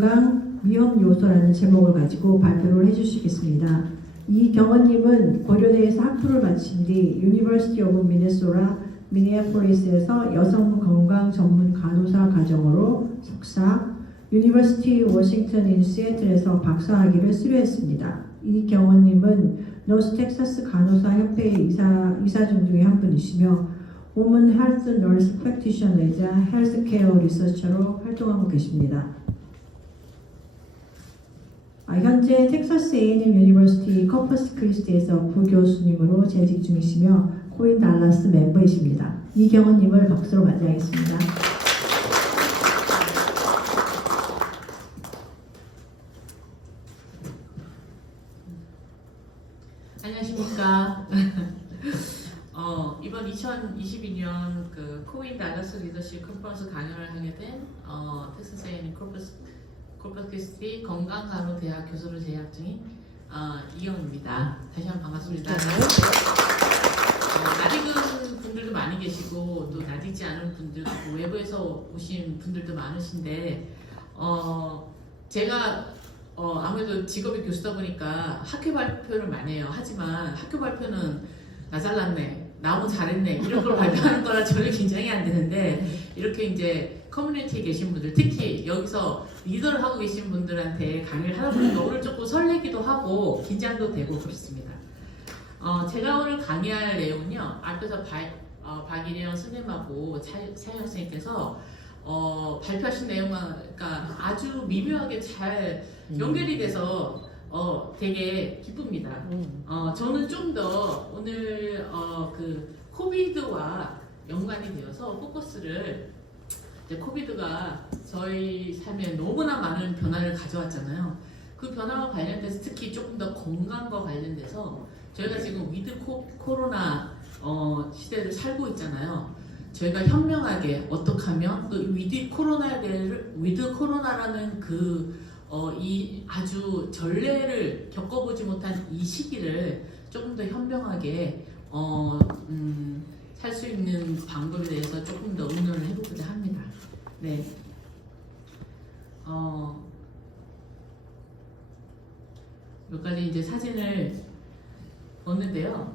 건강 위험 요소라는 제목을 가지고 발표를 해주시겠습니다. 이 경원님은 고려대에서 학부를 마친 뒤 유니버시티 오브 미네소라 미니애폴리스에서 여성 건강 전문 간호사 과정으로 석사, 유니버시티 워싱턴 인 시애틀에서 박사학위를 수료했습니다. 이 경원님은 노스 텍사스 간호사 협회의 이사, 이사중 중에 한 분이시며 오문 헬스 너스 프랙티셔너이자 헬스케어 리서처로 활동하고 계십니다. 아, 현재 텍사스 A&M 유니버시티 커퍼스 크리스티에서 부교수님으로 재직 중이시며 코인 달라스 멤버이십니다. 이경원님을 박수로 맞이하겠습니다. 안녕하십니까. 어, 이번 2022년 그 코인 다저스 리더십 컨퍼런스 강연을 하게 된 어, 텍사스 A&M 코퍼스 크리스티 건강간호대학 교수로 재학 중인 어, 이영입니다. 다시 한 번 반갑습니다. 어, 낯익은 분들도 많이 계시고 또 낯익지 않은 분들도 외부에서 오신 분들도 많으신데 어, 제가 어, 아무래도 직업이 교수다 보니까 학교 발표를 많이 해요. 하지만 학교 발표는 나 잘났네, 나무 잘했네 이런 걸 발표하는 거라 전혀 긴장이 안 되는데 이렇게 이제 커뮤니티에 계신 분들 특히 여기서 리더를 하고 계신 분들한테 강의를 하다 보니까 오늘 조금 설레기도 하고 긴장도 되고 그렇습니다. 어, 제가 오늘 강의할 내용은요. 앞에서 박, 어, 박일영 선생님하고 차- 차영 선생님께서 어, 발표하신 내용과 그러니까 아주 미묘하게 잘 연결이 돼서 어, 되게 기쁩니다. 어, 저는 좀 더 오늘 어, 그 코비드와 연관이 되어서 포커스를 이제 코비드가 저희 삶에 너무나 많은 변화를 가져왔잖아요. 그 변화와 관련돼서 특히 조금 더 건강과 관련돼서 저희가 지금 위드 코, 코로나 어, 시대를 살고 있잖아요. 저희가 현명하게 어떻게 하면 그 위드 코로나를 위드 코로나라는 그 어, 이 아주 전례를 겪어보지 못한 이 시기를 조금 더 현명하게 어, 음, 살 수 있는 방법에 대해서 조금 더 의논을 해보고자 합니다. 네. 어, 몇 가지 이제 사진을 넣었는데요.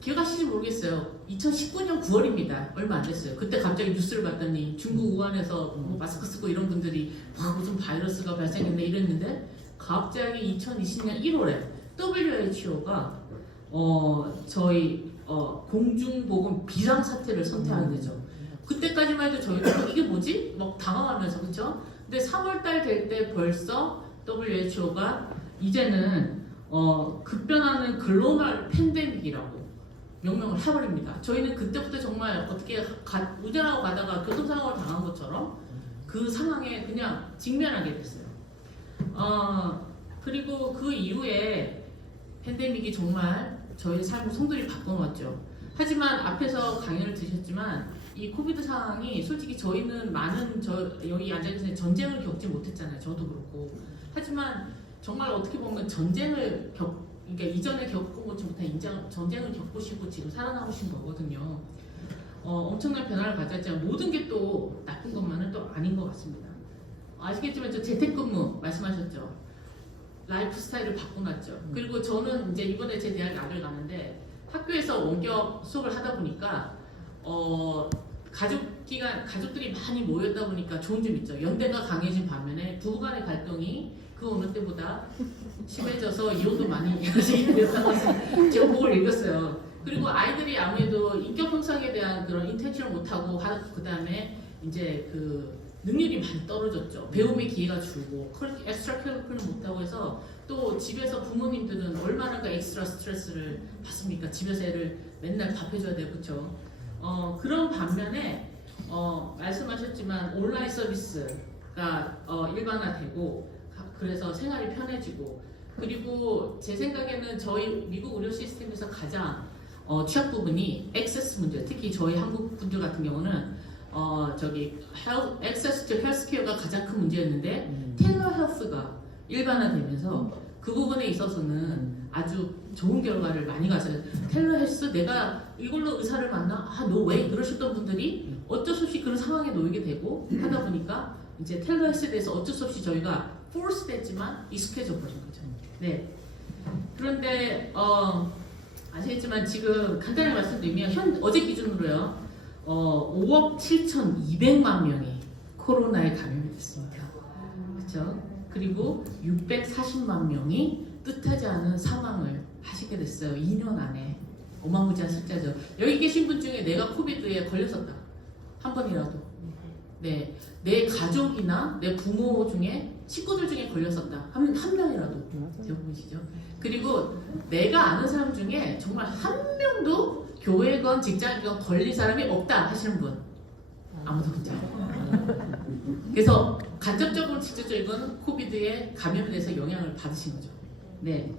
기억하실지 모르겠어요. 2019년 9월입니다. 얼마 안 됐어요. 그때 갑자기 뉴스를 봤더니 중국 우한에서 뭐 마스크 쓰고 이런 분들이 와, 무슨 바이러스가 발생했네 이랬는데 갑자기 2020년 1월에 WHO가 어, 저희 어, 공중보건 비상사태를 선택하게 되죠. 그때까지만 해도 저희는 이게 뭐지? 막 당황하면서 그쵸? 근데 3월달 될 때 벌써 WHO가 이제는 어, 급변하는 글로벌 팬데믹이라고 명명을 해버립니다. 저희는 그때부터 정말 어떻게 가, 운전하고 가다가 교통사고를 당한 것처럼 그 상황에 그냥 직면하게 됐어요. 어, 그리고 그 이후에 팬데믹이 정말 저희 삶을 송두리 바꿔놓았죠. 하지만 앞에서 강연을 드셨지만 이 코비드 상황이 솔직히 저희는 많은 저 여기 앉아 계신 전쟁을 겪지 못했잖아요. 저도 그렇고. 하지만 정말 어떻게 보면 전쟁을 겪 그러니까 이전에 겪어보지 못한 인장, 전쟁을 겪으시고 지금 살아남으신 거거든요. 어, 엄청난 변화를 가졌지만 모든 게 또 나쁜 것만은 또 아닌 것 같습니다. 아시겠지만 저 재택근무 말씀하셨죠. 라이프 스타일을 바꿔놨죠. 그리고 저는 이제 이번에 제 대학 약을 가는데 학교에서 원격 수업을 하다 보니까 어, 가족 기간 가족들이 많이 모였다 보니까 좋은 점 있죠. 연대가 강해진 반면에 부부 간의 갈등이 그 어느 때보다 심해져서 이혼도 많이 하시게 되었다고 제가 그걸 읽었어요. 그리고 아이들이 아무래도 인격 형성에 대한 그런 인텐션을 못하고 그 다음에 이제 그 능률이 많이 떨어졌죠. 배움의 기회가 줄고 엑스트라 커리큘럼 못하고 해서 또 집에서 부모님들은 얼마나 그 엑스트라 스트레스를 받습니까? 집에서 애를 맨날 밥 해줘야 되고 그렇죠. 어, 그런 반면에 어, 말씀하셨지만 온라인 서비스가 어, 일반화되고 가- 그래서 생활이 편해지고 그리고 제 생각에는 저희 미국 의료 시스템에서 가장 어, 취약 부분이 액세스 문제 특히 저희 한국 분들 같은 경우는 어, 저기 헬, 액세스 투 헬스케어가 가장 큰 문제였는데 텔러 헬스가 일반화되면서 그 부분에 있어서는 아주 좋은 결과를 많이 가져요. 텔러 헬스 내가 이걸로 의사를 만나 아 너 왜 그러셨던 분들이 어쩔 수 없이 그런 상황에 놓이게 되고 하다 보니까 이제 텔레스에 대해서 어쩔 수 없이 저희가 force 됐지만 익숙해져 버린 거죠. 네. 그런데 어, 아시겠지만 지금 간단히 말씀드리면 현 어제 기준으로요. 어, 5억 7,200만 명이 코로나에 감염이 됐습니다. 그렇죠? 그리고 640만 명이 뜻하지 않은 사망을 하시게 됐어요. 2년 안에. 어마무지한 숫자죠. 여기 계신 분 중에 내가 코비드에 걸렸었다. 한 번이라도. 네. 내 가족이나 내 부모 중에 식구들 중에 걸렸었다. 한, 한 명이라도. 여보시죠? 그리고 내가 아는 사람 중에 정말 한 명도 교회건 직장이건 걸린 사람이 없다 하시는 분. 아무도 없죠. 그래서 간접적으로 직접적인 코비드에 감염에 대해서 영향을 받으신 거죠. 네.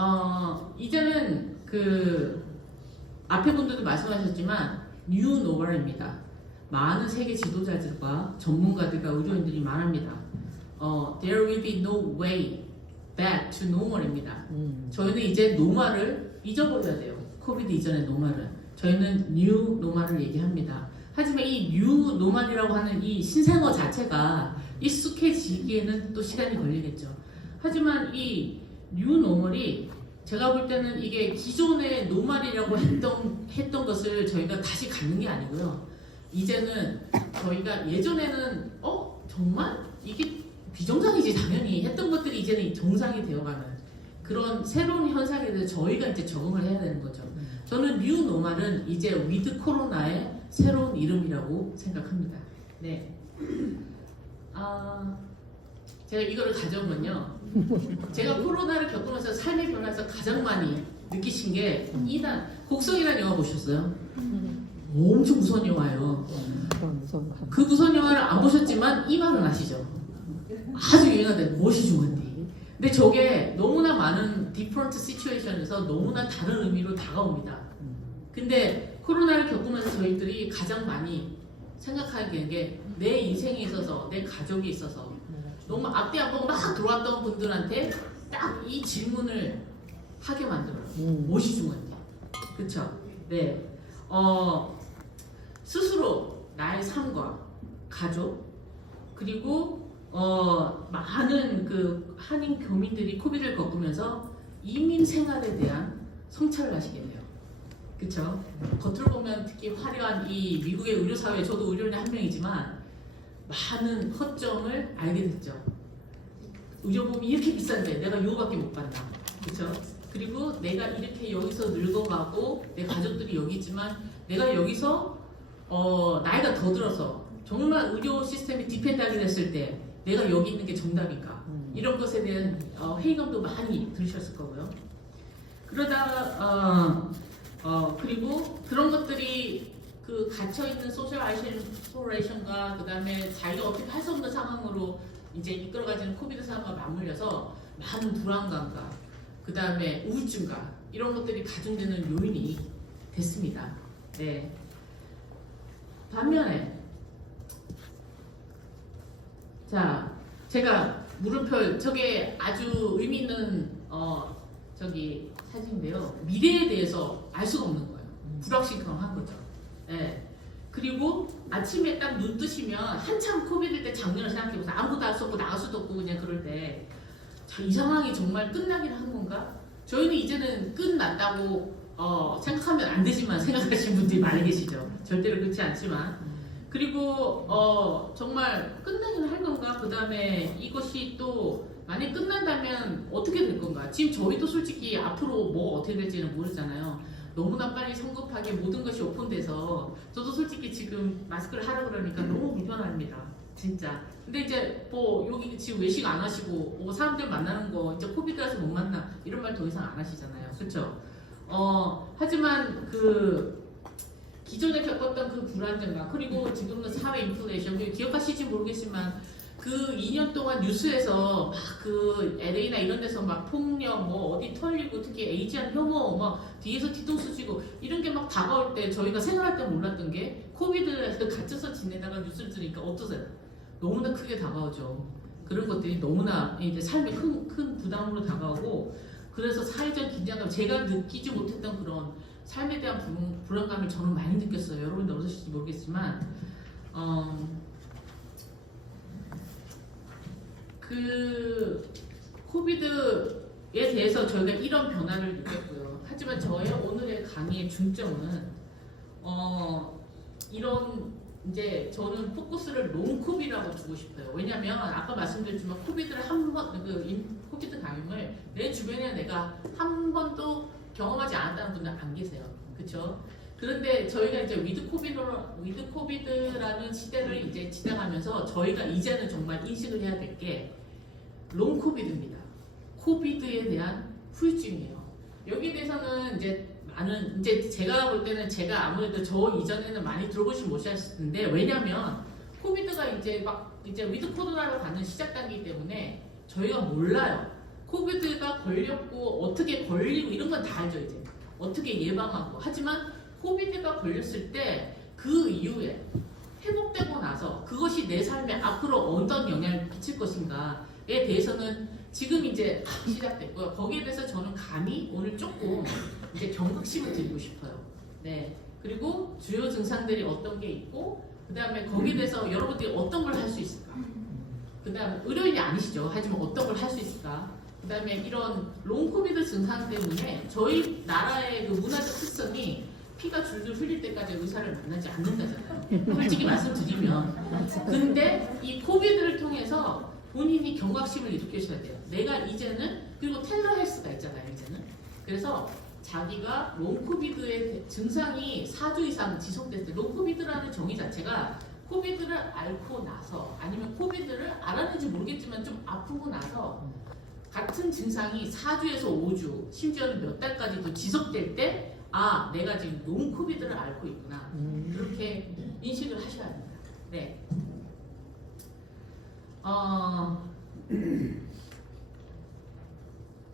어, 이제는 그 앞에 분들도 말씀하셨지만 뉴 노멀입니다. 많은 세계 지도자들과 전문가들과 의료인들이 말합니다. 어, there will be no way back to normal입니다. 저희는 이제 노말을 잊어버려야 돼요. 코비드 이전의 노말은. 저희는 뉴 노말을 얘기합니다. 하지만 이 뉴 노말이라고 하는 이 신생어 자체가 익숙해지기에는 또 시간이 걸리겠죠. 하지만 이 뉴 노멀이 제가 볼 때는 이게 기존의 노말이라고 했던 했던 것을 저희가 다시 갖는 게 아니고요. 이제는 저희가 예전에는 어 정말 이게 비정상이지 당연히 했던 것들이 이제는 정상이 되어가는 그런 새로운 현상에 대해서 저희가 이제 적응을 해야 되는 거죠. 저는 뉴 노말은 이제 위드 코로나의 새로운 이름이라고 생각합니다. 네. 아, 제가 이거를 가져온 건요. 제가 코로나를 겪으면서 삶의 변화에서 가장 많이 느끼신 게 이단 곡성이라는 영화 보셨어요? 엄청 무서운 영화예요. 그 무서운 영화를 안 보셨지만 이 말은 아시죠? 아주 유행하던 무엇이 중요한데. 근데 저게 너무나 많은 디퍼런트 시츄에이션에서 너무나 다른 의미로 다가옵니다. 근데 코로나를 겪으면서 저희들이 가장 많이 생각하게 되는 게내 인생에 있어서 내 가족이 있어서 너무 앞뒤 안 보고 막 들어왔던 분들한테 딱 이 질문을 하게 만들어요. 무엇이 중요한지. 그쵸? 네. 어, 스스로 나의 삶과 가족, 그리고 어, 많은 그 한인 교민들이 코비드를 겪으면서 이민 생활에 대한 성찰을 하시게 돼요. 그쵸? 겉으로 보면 특히 화려한 이 미국의 의료사회, 저도 의료인의 한 명이지만 많은 허점을 알게 됐죠. 의료보험이 이렇게 비싼데 내가 요거밖에 못 받나. 그쵸? 그리고 내가 이렇게 여기서 늙어가고 내 가족들이 여기 있지만 내가 여기서 어, 나이가 더 들어서 정말 의료 시스템이 디펜드하게 됐을 때 내가 여기 있는 게 정답인가 이런 것에 대한 어, 회의감도 많이 들으셨을 거고요. 그러다가 어, 어, 그리고 그런 것들이 그 갇혀 있는 소셜 아이솔레이션과 그 다음에 자기가 어떻게 할 수 없는 상황으로 이제 이끌어가지는 코비드 상황과 맞물려서 많은 불안감과 그 다음에 우울증과 이런 것들이 가중되는 요인이 됐습니다. 네. 반면에 자 제가 물음표 저게 아주 의미 있는 어 저기 사진인데요. 미래에 대해서 알 수가 없는 거예요. 불확실성한 거죠. 예. 그리고 아침에 딱 눈 뜨시면 한참 코비드 때 작년을 생각해보세요. 아무것도 할수 없고 나갈 수도 없고 그냥 그럴 때. 자, 이 상황이 정말 끝나긴 한 건가? 저희는 이제는 끝났다고 어, 생각하면 안 되지만 생각하시는 분들이 많이 계시죠. 절대로 그렇지 않지만. 그리고 어, 정말 끝나긴 할 건가? 그 다음에 이것이 또 만약 끝난다면 어떻게 될 건가? 지금 저희도 솔직히 앞으로 뭐 어떻게 될지는 모르잖아요. 너무나 빨리 성급하게 모든 것이 오픈돼서 저도 솔직히 지금 마스크를 하라 그러니까 너무 불편합니다. 진짜. 근데 이제 뭐 여기 지금 외식 안 하시고 뭐 사람들 만나는 거 이제 코비드라서 못 만나 이런 말 더 이상 안 하시잖아요. 그렇죠? 어 하지만 그 기존에 겪었던 그 불안정감 그리고 지금은 사회 인플레이션 그 기억하실지 모르겠지만 그 2년 동안 뉴스에서 막 그 LA나 이런 데서 막 폭력 뭐 어디 털리고 특히 에이지한 혐오 막 뒤에서 뒤통수 치고 이런 게 막 다가올 때 저희가 생각할 때 몰랐던 게 코비드에서 갇혀서 지내다가 뉴스를 들으니까 어떠세요? 너무나 크게 다가오죠. 그런 것들이 너무나 이제 삶에 큰, 큰 부담으로 다가오고 그래서 사회적 긴장감 제가 느끼지 못했던 그런 삶에 대한 불, 불안감을 저는 많이 느꼈어요. 여러분들 어떠실지 모르겠지만 어, 그 코비드에 대해서 저희가 이런 변화를 느꼈고요. 하지만 저의 오늘의 강의의 중점은 어 이런 이제 저는 포커스를 롱코비라고 두고 싶어요. 왜냐하면 아까 말씀드렸지만 코비드를 한번그 코비드 감염을 내 주변에 내가 한 번도 경험하지 않았다는 분들 안 계세요. 그렇죠? 그런데 저희가 이제 위드 코비드 위드 코비드라는 시대를 이제 지나가면서 저희가 이제는 정말 인식을 해야 될 게 롱 코비드입니다. 코비드에 대한 후유증이에요. 여기에 대해서는 이제 많은 이제 제가 볼 때는 제가 아무래도 저 이전에는 많이 들어보신 못하셨을 텐데 왜냐면 코비드가 이제 막 이제 위드 코로나로 가는 시작 단계이기 때문에 저희가 몰라요. 코비드가 걸렸고 어떻게 걸리고 이런 건 다 알죠 이제 어떻게 예방하고 하지만 코비드가 걸렸을 때 그 이후에 회복되고 나서 그것이 내 삶에 앞으로 어떤 영향을 끼칠 것인가에 대해서는 지금 이제 막 시작됐고요. 거기에 대해서 저는 감히 오늘 조금 이제 경각심을 드리고 싶어요. 네. 그리고 주요 증상들이 어떤 게 있고 그 다음에 거기에 대해서 여러분들이 어떤 걸 할 수 있을까? 그 다음에 의료인이 아니시죠. 하지만 어떤 걸 할 수 있을까? 그 다음에 이런 롱코비드 증상 때문에 저희 나라의 그 문화적 피가 줄줄 흘릴 때까지 의사를 만나지 않는다잖아요. 솔직히 말씀드리면. 근데 이 코비드를 통해서 본인이 경각심을 일으키셔야 돼요. 내가 이제는 그리고 텔러 헬스가 있잖아요. 이제는. 그래서 자기가 롱코비드의 증상이 4주 이상 지속됐을 때 롱코비드라는 정의 자체가 코비드를 앓고 나서 아니면 코비드를 알았는지 모르겠지만 좀 아프고 나서 같은 증상이 4주에서 5주 심지어는 몇 달까지도 지속될 때 아, 내가 지금 롱코비드를 앓고 있구나. 그렇게 인식을 하셔야 합니다. 네. 어,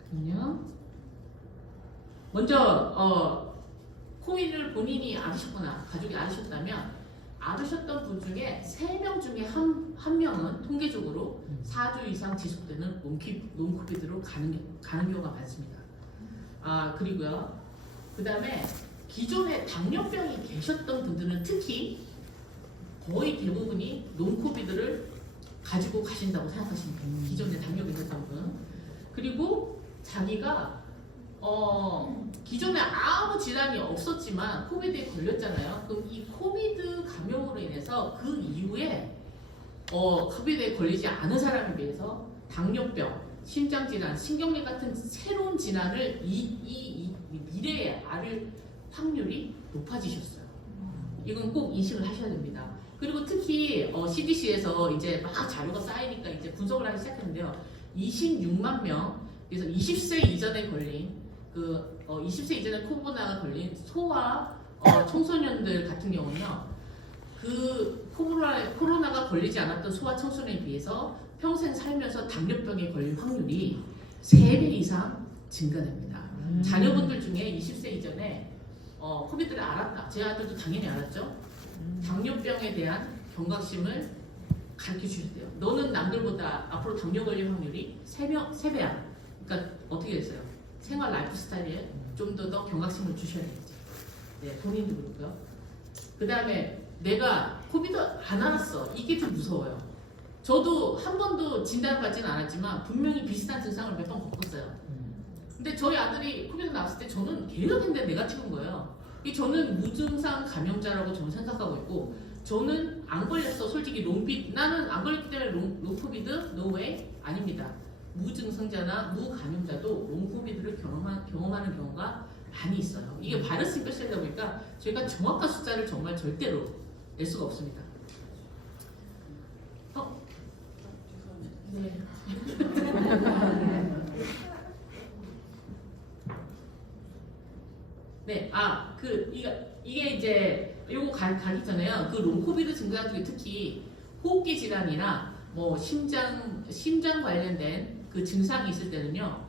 그럼요. 먼저 어, 코비드를 본인이 앓으셨거나 가족이 앓으셨다면 앓으셨던 분 중에 3명 중에 한, 한 명은 통계적으로 4주 이상 지속되는 롱키, 롱코비드로 가는, 경- 가는 경우가 많습니다. 아, 그리고요. 그 다음에 기존에 당뇨병이 계셨던 분들은 특히 거의 대부분이 롱코비드를 가지고 가신다고 생각하시면 돼요. 기존에 당뇨병이 있었던 분. 그리고 자기가 어, 기존에 아무 질환이 없었지만 코비드에 걸렸잖아요. 그럼 이 코비드 감염으로 인해서 그 이후에 어, 코비드에 걸리지 않은 사람에 비해서 당뇨병, 심장질환, 신경계 같은 새로운 질환을 이, 이, 이 미래에 앓을 확률이 높아지셨어요. 이건 꼭 인식을 하셔야 됩니다. 그리고 특히 어, CDC에서 이제 막 자료가 쌓이니까 이제 분석을 하기 시작했는데요. 26만 명, 그래서 20세 이전에 걸린 그 어, 20세 이전에 코로나가 걸린 소아 어, 청소년들 같은 경우는요. 그 코로나, 코로나가 걸리지 않았던 소아 청소년에 비해서 평생 살면서 당뇨병에 걸릴 확률이 3배 이상 증가됩니다. 자녀분들 중에 20세 이전에 어, 코비드를 알았다. 제 아들도 당연히 알았죠. 당뇨병에 대한 경각심을 가르쳐 주셔야 돼요. 너는 남들보다 앞으로 당뇨 걸릴 확률이 3명, 3배야. 그러니까 어떻게 됐어요? 생활 라이프 스타일에 좀 더 더 경각심을 주셔야 되겠죠. 네, 본인도 그렇고요. 그 다음에 내가 코비드 안 알았어. 이게 좀 무서워요. 저도 한 번도 진단받지는 않았지만 분명히 비슷한 증상을 몇 번 겪었어요. 근데 저희 아들이 코비드 나왔을 때 저는 계속 했는데 내가 찍은 거예요. 이 저는 무증상 감염자라고 저는 생각하고 있고 저는 안 걸렸어. 솔직히 롱비 나는 안 걸렸기 때문에 롱, 롱코비드 노웨이 아닙니다. 무증상자나 무감염자도 롱코비드를 경험한, 경험하는 경우가 많이 있어요. 이게 바이러스 인페션이다 보니까 저희가 정확한 숫자를 정말 절대로 낼 수가 없습니다. 어? 네. 네, 아, 그, 이게, 이게 이제, 요거 가, 가기 전에요. 그 롱코비드 증상 중에 특히 호흡기 질환이나 뭐 심장, 심장 관련된 그 증상이 있을 때는요,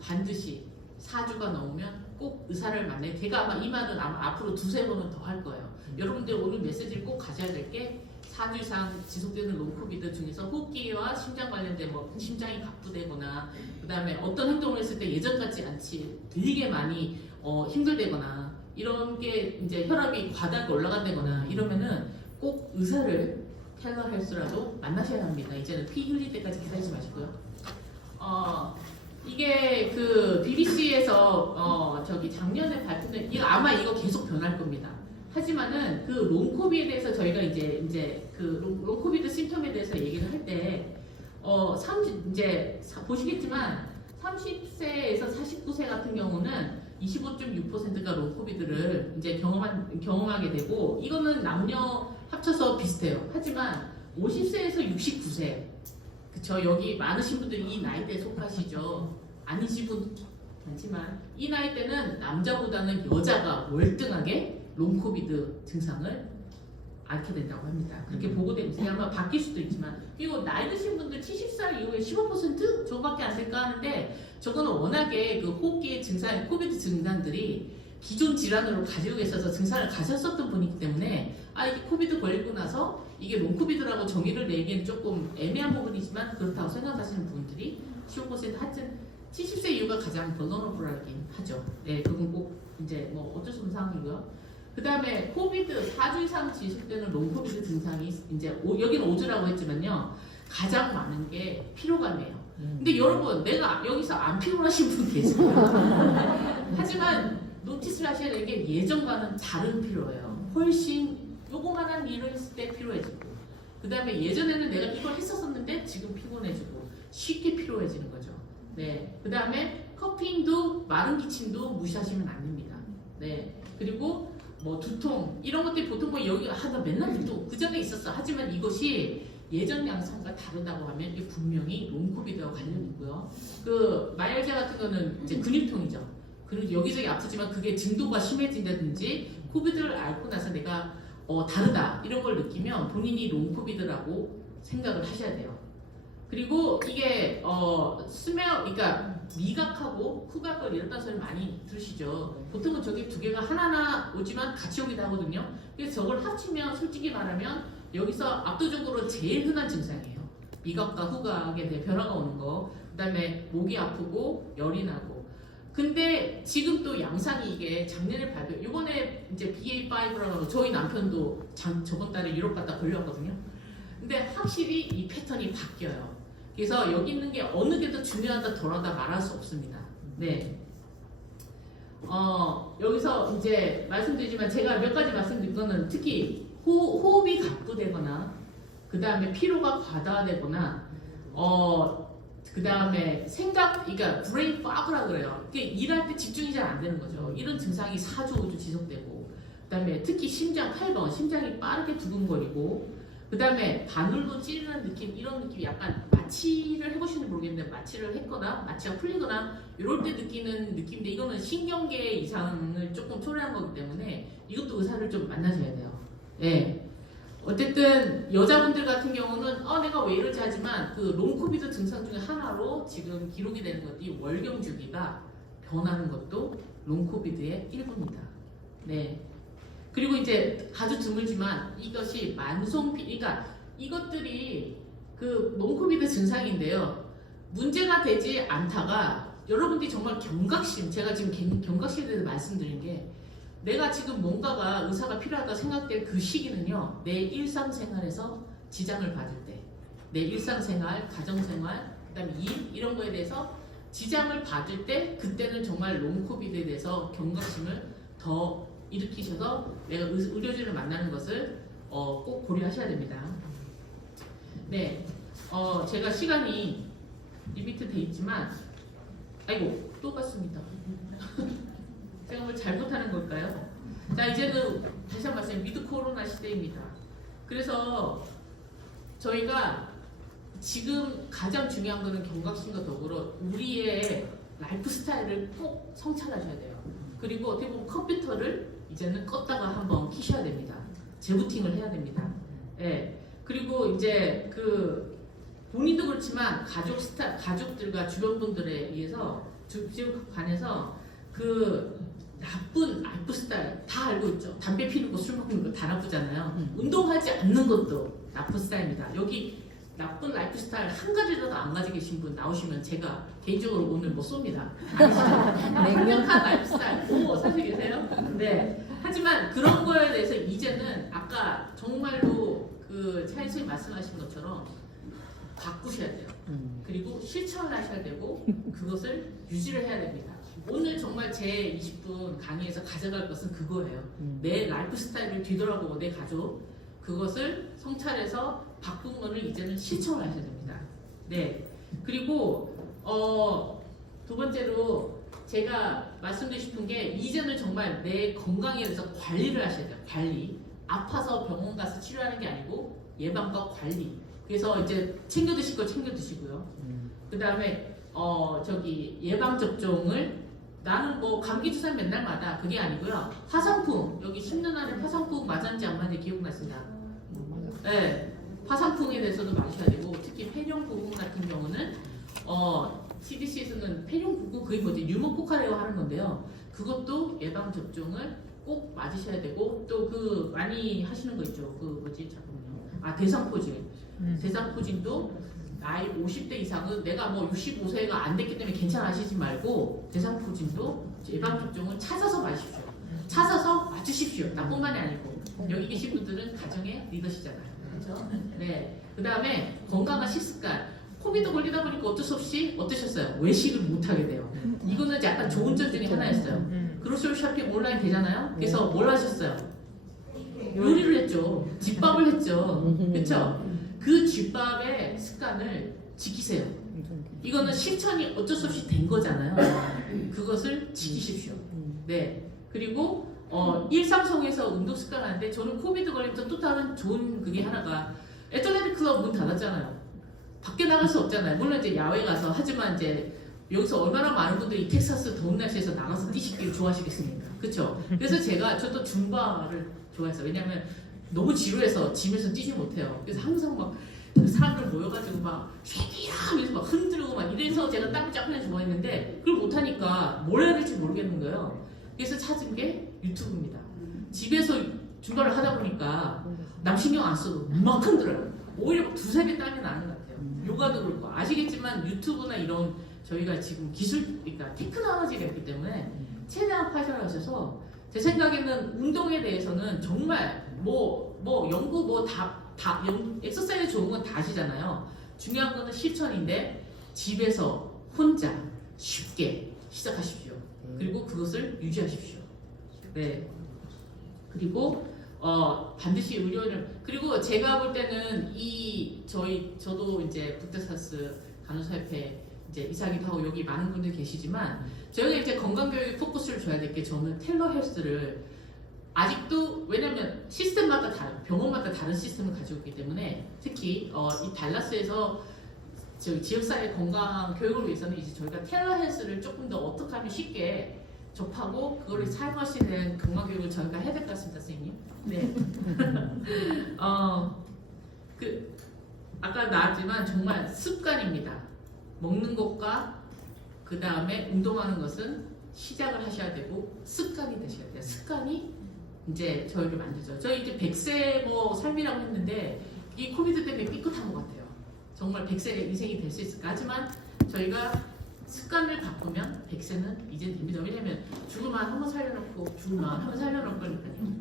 반드시 4주가 넘으면 꼭 의사를 만나요. 제가 아마 이 말은 아마 앞으로 두세 번은 더 할 거예요. 여러분들 오늘 메시지를 꼭 가져야 될 게 4주 이상 지속되는 롱코비드 중에서 호흡기와 심장 관련된 뭐 심장이 가쁘대거나 그 다음에 어떤 행동을 했을 때 예전 같지 않지 되게 많이 어, 힘들대거나 이런 게 이제 혈압이 과다하게 올라간다거나 이러면은 꼭 의사를 텔러 헬스라도 만나셔야 합니다. 이제는 피 흘릴 때까지 기다리지 마시고요. 어, 이게 그 BBC에서 어, 저기 작년에 발표된 이거 아마 이거 계속 변할 겁니다. 하지만은 그 롱코비에 대해서 저희가 이제 이제 그 롱- 롱코비드 심텀에 대해서 얘기를 할 때 어, 30 이제 사- 보시겠지만 30세에서 49세 같은 경우는 25.6%가 롱코비드를 이제 경험한 경험하게 되고 이거는 남녀 합쳐서 비슷해요. 하지만 50세에서 69세 그쵸 여기 많으신 분들이 이 나이대에 속하시죠. 아니신 분 많지만 이 나이대는 남자보다는 여자가 월등하게 롱코비드 증상을 앓게 된다고 합니다. 그렇게 보고되고 있어요. 아마 바뀔 수도 있지만 그리고 나이 드신 분들 70살 이후에 15% 저거밖에 안 될까 하는데 저거는 워낙에 그 호흡기의 증상, 코비드 증상들이 기존 질환으로 가지고 계셔서 증상을 가졌었던 분이기 때문에 아 이게 코비드 걸리고 나서 이게 롱코비드라고 정의를 내기에는 조금 애매한 부분이지만 그렇다고 생각하시는 분들이 15% 하여튼 70세 이후가 가장 벌너너블하긴 하죠. 네, 그건 꼭 이제 뭐 어쩔 수 없는 상황이고요. 그 다음에 코비드 4주 이상 지실 때는 롱코비드 증상이 이제 오- 여기는 5주라고 했지만요. 가장 많은 게 피로감이에요. 근데 여러분 내가 여기서 안 피곤하신 분 계세요. 하지만 노티스를 하셔야 되는 게 예전과는 다른 피로예요. 훨씬 요거만한 일을 했을 때 피로해지고 그 다음에 예전에는 내가 이걸 했었었는데 지금 피곤해지고 쉽게 피로해지는 거죠. 네. 그 다음에 커피인도 마른 기침도 무시하시면 안 됩니다. 네. 그리고 뭐 두통 이런 것들이 보통 뭐 여기 하나 맨날 두통 그 전에 있었어. 하지만 이것이 예전 양상과 다르다고 하면 이게 분명히 롱코비드와 관련이 있고요. 그 마열제 같은 거는 이제 근육통이죠. 그리고 여기저기 아프지만 그게 증도가 심해진다든지 코비드를 앓고 나서 내가 어, 다르다 이런 걸 느끼면 본인이 롱코비드라고 생각을 하셔야 돼요. 그리고 이게 어, 스멜, 그러니까 미각하고 후각을 이런다는 소리 많이 들으시죠. 보통은 저기 두 개가 하나나 오지만 같이 오기도 하거든요. 그래서 저걸 합치면 솔직히 말하면 여기서 압도적으로 제일 흔한 증상이에요. 미각과 후각에 대해 변화가 오는 거. 그 다음에 목이 아프고 열이 나고. 근데 지금 또 양상이 이게 작년에 발표, 이번에 이제 BA5라고 저희 남편도 장- 저번 달에 유럽 갔다 걸려왔거든요. 근데 확실히 이 패턴이 바뀌어요. 그래서 여기 있는 게 어느 게 더 중요하다 덜하다 말할 수 없습니다. 네. 어, 여기서 이제 말씀드리지만 제가 몇 가지 말씀드린 거는 특히 호, 호흡이 가쁘되거나 그 다음에 피로가 과다되거나 어, 그 다음에 생각, 그러니까 브레인 파그라 그래요. 이게 일할 때 집중이 잘 안 되는 거죠. 이런 증상이 4주, 5주 지속되고 그 다음에 특히 심장 8번, 심장이 빠르게 두근거리고 그 다음에 바늘로 찌르는 느낌 이런 느낌이 약간 마취를 해보시는지 모르겠는데 마취를 했거나 마취가 풀리거나 이럴 때 느끼는 느낌인데 이거는 신경계 이상을 조금 초래한 거기 때문에 이것도 의사를 좀 만나셔야 돼요. 예. 어쨌든 여자분들 같은 경우는 어 내가 왜 이러지 하지만 그 롱코비드 증상 중에 하나로 지금 기록이 되는 것이 월경 주기가 변하는 것도 롱코비드의 일부입니다. 네. 그리고 이제 아주 드물지만 이것이 만성 피, 그러니까 이것들이 그 롱코비드 증상인데요. 문제가 되지 않다가 여러분들이 정말 경각심, 제가 지금 경- 경각심에 대해서 말씀드린 게 내가 지금 뭔가가 의사가 필요하다 생각될 그 시기는요. 내 일상생활에서 지장을 받을 때, 내 일상생활, 가정생활, 그 다음에 일 이런 거에 대해서 지장을 받을 때 그때는 정말 롱코비드에 대해서 경각심을 더 일으키셔서 내가 의- 의료진을 만나는 것을 어, 꼭 고려하셔야 됩니다. 네, 어, 제가 시간이 리미트 돼 있지만, 아이고 또 갔습니다. 제가 뭘 잘못하는 걸까요? 자 이제는 다시 한 번 말씀 위드 코로나 시대입니다. 그래서 저희가 지금 가장 중요한 거는 경각심과 더불어 우리의 라이프 스타일을 꼭 성찰하셔야 돼요. 그리고 어떻게 보면 컴퓨터를 이제는 껐다가 한번 키셔야 됩니다. 재부팅을 해야 됩니다. 예. 그리고 이제 그 본인도 그렇지만 가족 스타 가족들과 주변 분들에 의해서 주- 지금 관해서 그 나쁜 라이프 스타일 다 알고 있죠. 담배 피는 거, 술 먹는 거 다 나쁘잖아요. 음. 운동하지 않는 것도 나쁜 스타일입니다. 여기 나쁜 라이프 스타일 한 가지라도 안 가지고 계신 분 나오시면 제가 개인적으로 오늘 뭐 쏩니다. 강력한 라이프 스타일. 오, 사실 계세요? 네. 하지만 그런 거에 대해서 이제는 아까 정말로 그그 차이스님 말씀하신 것처럼 바꾸셔야 돼요. 그리고 실천을 하셔야 되고 그것을 유지를 해야 됩니다. 오늘 정말 제 20분 강의에서 가져갈 것은 그거예요. 내 라이프 스타일을 뒤돌아보고 내 가족 그것을 성찰해서 바꾼 거를 이제는 실천을 하셔야 됩니다. 네. 그리고 어, 두 번째로 제가 말씀드리고 싶은 게 이제는 정말 내 건강에 대해서 관리를 하셔야 돼요. 관리. 아파서 병원 가서 치료하는 게 아니고 예방과 관리. 그래서 이제 챙겨 드실 거 챙겨 드시고요. 그 다음에 어 저기 예방 접종을 나는 뭐 감기 주사 맨날 맞아 그게 아니고요. 화상풍 여기 10년 안에 화상풍 맞았는지 안 맞는지 기억나시나? 네, 화상풍에 대해서도 맞으셔야 되고 특히 폐렴 부분 같은 경우는 어 CDC에서는 폐렴 부분 그게 뭐지 뉴모코카레오 하는 건데요. 그것도 예방 접종을 꼭 맞으셔야 되고 또 그 많이 하시는 거 있죠. 그 뭐지 잠깐만요. 아 대상포 진. 대상포진도 나이 50대 이상은 내가 뭐 65세가 안 됐기 때문에 괜찮아 하시지 말고 대상포진도 예방 접종을 찾아서 맞으십시오. 찾아서 맞으십시오. 나뿐만이 아니고 여기 계신 분들은 가정의 리더시잖아요. 그렇죠? 네. 그 다음에 건강한 식습관. 코비드 걸리다 보니까 어쩔 수 없이 어떠셨어요? 외식을 못 하게 돼요. 이거는 약간 좋은 점 중에 하나였어요. 그로스리 쇼핑 온라인 되잖아요. 그래서 뭘 하셨어요? 요리를 했죠. 집밥을 했죠. 그렇죠? 그 집밥의 습관을 지키세요. 이거는 실천이 어쩔 수 없이 된 거잖아요. 그것을 지키십시오. 네. 그리고 어, 일상성에서 운동 습관 하는데 저는 코비드 걸리면서 또 다른 좋은 그게 하나가 애틀레틱 클럽 문 닫았잖아요. 밖에 나갈 수 없잖아요. 물론 이제 야외 가서 하지만 이제 여기서 얼마나 많은 분들이 텍사스 더운 날씨에서 나가서 뛰시기를 좋아하시겠습니까? 그렇죠? 그래서 제가 저도 줌바를 좋아했어요. 왜냐하면 너무 지루해서 집에서 뛰지 못해요. 그래서 항상 막 사람들 모여가지고 막 쉐기야 하면서 막 흔들고 막 이래서 제가 땀을 쫙 흘려 좋아했는데 그걸 못하니까 뭘 해야 될지 모르겠는 거예요. 그래서 찾은 게 유튜브입니다. 집에서 줌바를 하다 보니까 남 신경 안 써도 막 흔들어요. 오히려 막 두세 배 땀이 나는 것 같아요. 요가도 그렇고 아시겠지만 유튜브나 이런 저희가 지금 기술 그러니까 테크놀로지가 있기 때문에 최대한 파셔하셔서 제 생각에는 운동에 대해서는 정말 뭐 뭐 연구 뭐 다다 엑서사이즈 좋은 건다 아시잖아요. 중요한 거는 실천인데 집에서 혼자 쉽게 시작하십시오. 그리고 그것을 유지하십시오. 네. 그리고 어 반드시 의료를 그리고 제가 볼 때는 이 저희 저도 이제 북테사스 간호사협회 이제 이사기도 하고 여기 많은 분들 계시지만 저희가 이제 건강교육에 포커스를 줘야 될 게 저는 텔러 헬스를 아직도 왜냐면 시스템마다 다른 병원마다 다른 시스템을 가지고 있기 때문에 특히 어, 이 달라스에서 지역사회 건강 교육을 위해서는 이제 저희가 텔러 헬스를 조금 더 어떻게 하면 쉽게 접하고 그거를 수 있는 건강 교육을 저희가 해야 될 것 같습니다, 선생님. 네. 어, 그 아까 나왔지만 정말 습관입니다. 먹는 것과 그 다음에 운동하는 것은 시작을 하셔야 되고 습관이 되셔야 돼요. 습관이 이제 저희를 만들죠. 저희 이제 100세 뭐 삶이라고 했는데 이 코비드 때문에 삐끗한 것 같아요. 정말 100세 인생이 될 수 있을까? 하지만 저희가 습관을 바꾸면 100세는 이제 됩니다. 왜냐면 죽을만 한번 살려놓고 죽을만 한번 살려놓고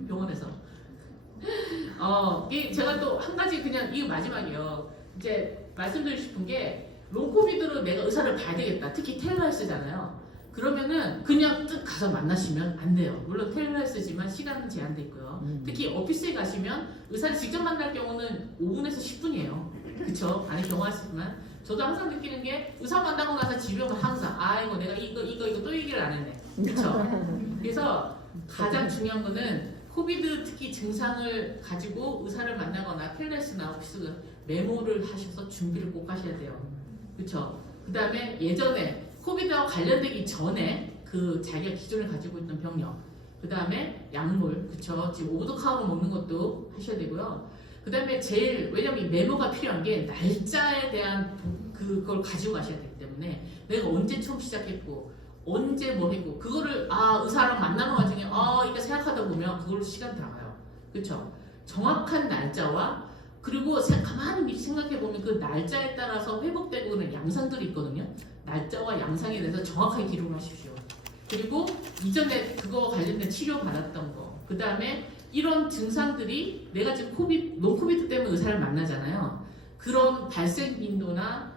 병원에서 어, 이 제가 또 한 가지 그냥 이거 마지막이에요. 이제 말씀드리고 싶은 게 롱코비드로 내가 의사를 봐야 되겠다. 특히 텔레헬스잖아요. 그러면은 그냥 쭉 가서 만나시면 안 돼요. 물론 텔레헬스지만 시간은 제한돼 있고요. 특히 오피스에 가시면 의사를 직접 만날 경우는 5분에서 10분이에요. 그쵸? 안에 경험하시지만 저도 항상 느끼는 게 의사 만나고 나서 집에 오면 항상 아 이거 내가 이거 이거 이거 또 얘기를 안 했네. 그쵸? 그래서 가장 중요한 거는 코비드 특히 증상을 가지고 의사를 만나거나 텔레스나 오피스 메모를 하셔서 준비를 꼭 하셔야 돼요. 그렇죠? 그다음에 예전에 코비드와 관련되기 전에 그 자기가 기존에 가지고 있던 병력, 그 다음에 약물, 그렇죠? 지금 오버도카로 먹는 것도 하셔야 되고요. 그 다음에 제일 왜냐면 이 메모가 필요한 게 날짜에 대한 도- 그걸 가지고 가셔야 되기 때문에 내가 언제 처음 시작했고 언제 뭐 했고 그거를 아 의사랑 만나는 와중에 아 이거 생각하다 보면 그걸로 시간 다 가요. 그렇죠? 정확한 날짜와 그리고 세- 가만히 미리 생각해 보면 그 날짜에 따라서 회복되고 그는 양상들이 있거든요. 날짜와 양상에 대해서 정확하게 기록을 하십시오. 그리고 이전에 그거 관련된 치료 받았던 거, 그 다음에 이런 증상들이 내가 지금 코비드, 노코비드 때문에 의사를 만나잖아요. 그런 발생 빈도나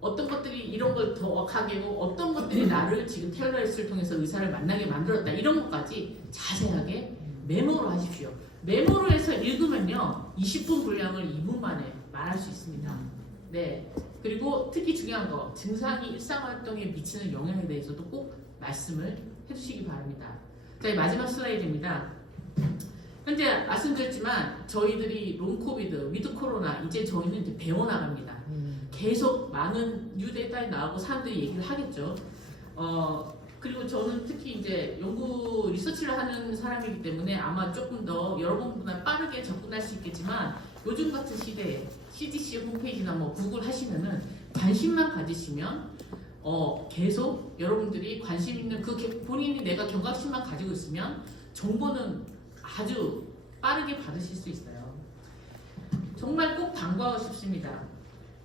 어떤 것들이 이런 걸더 억하게 하고 어떤 것들이 나를 지금 텔레스를 통해서 의사를 만나게 만들었다 이런 것까지 자세하게 메모로 하십시오. 메모로 해서 읽으면요 20분 분량을 2분 만에 말할 수 있습니다. 네 그리고 특히 중요한 거 증상이 일상활동에 미치는 영향에 대해서도 꼭 말씀을 해주시기 바랍니다. 자 이 마지막 슬라이드입니다. 현재 말씀드렸지만 저희들이 롱코비드, 위드 코로나 이제 저희는 이제 배워나갑니다. 계속 많은 뉴 데이터에 나오고 사람들이 얘기를 하겠죠. 어, 그리고 저는 특히 이제 연구 리서치를 하는 사람이기 때문에 아마 조금 더 여러분보다 빠르게 접근할 수 있겠지만 요즘 같은 시대에 CDC 홈페이지나 뭐 구글 하시면은 관심만 가지시면 어, 계속 여러분들이 관심 있는 그 개- 본인이 내가 경각심만 가지고 있으면 정보는 아주 빠르게 받으실 수 있어요. 정말 꼭 당부하고 싶습니다.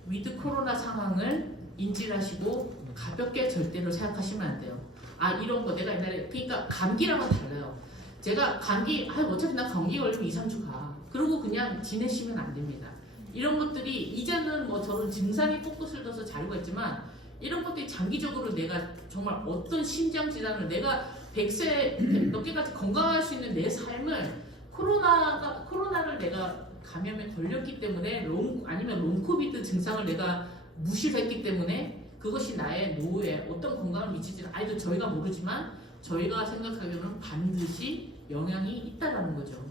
위드 코로나 상황을 인지를 하시고 가볍게 절대로 생각하시면 안 돼요. 아 이런 거 내가 옛날에 그러니까 감기랑은 달라요. 제가 감기 아 어차피 나 감기 걸리면 2, 3주 가. 그러고 그냥 지내시면 안 됩니다. 이런 것들이 이제는 뭐 저는 증상이 꼿꼿을 둬서 자르고 있지만 이런 것들이 장기적으로 내가 정말 어떤 심장 질환을 내가 100세 넘게까지 건강할 수 있는 내 삶을 코로나가 코로나를 내가 감염에 걸렸기 때문에 롱 아니면 롱코비드 증상을 내가 무시를 했기 때문에 그것이 나의 노후에 어떤 건강을 미치지는 아이도 저희가 모르지만 저희가 생각하기로는 반드시 영향이 있다라는 거죠.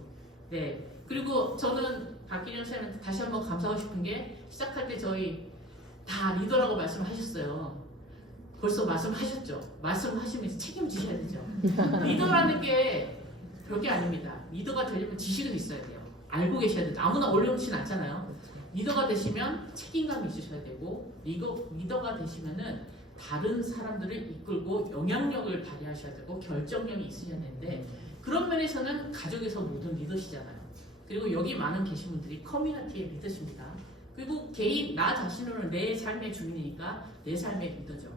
네. 그리고 저는 박기령 선생님한테 다시 한번 감사하고 싶은 게 시작할 때 저희 다 리더라고 말씀하셨어요. 벌써 말씀하셨죠. 말씀하시면서 책임지셔야 되죠. 리더라는 게 별게 아닙니다. 리더가 되려면 지식은 있어야 돼요. 알고 계셔야 돼요. 아무나 올려놓진 않잖아요. 리더가 되시면 책임감이 있으셔야 되고 리더, 리더가 되시면은 다른 사람들을 이끌고 영향력을 발휘하셔야 되고 결정력이 있으셔야 되는데 그런 면에서는 가족에서 모든 리더시잖아요. 그리고 여기 많은 계신 분들이 커뮤니티의 리더십니다. 그리고 개인 나 자신으로는 내 삶의 주인이니까 내 삶의 리더죠.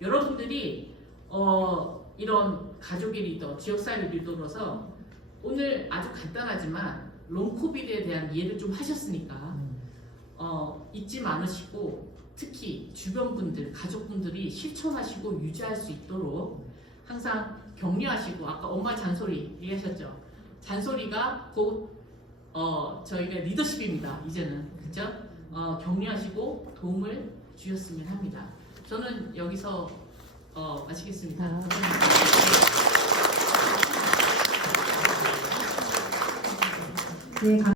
여러분들이 어, 이런 가족의 리더, 지역사회 리더로서 오늘 아주 간단하지만 롱코비드에 대한 이해를 좀 하셨으니까 어, 잊지 않으시고 특히 주변 분들, 가족분들이 실천하시고 유지할 수 있도록 항상 격려하시고 아까 엄마 잔소리 얘기하셨죠. 잔소리가 곧 어, 저희가 리더십입니다. 이제는 그죠? 어, 격려하시고 도움을 주셨으면 합니다. 저는 여기서 어, 마치겠습니다. 아. 네, 감-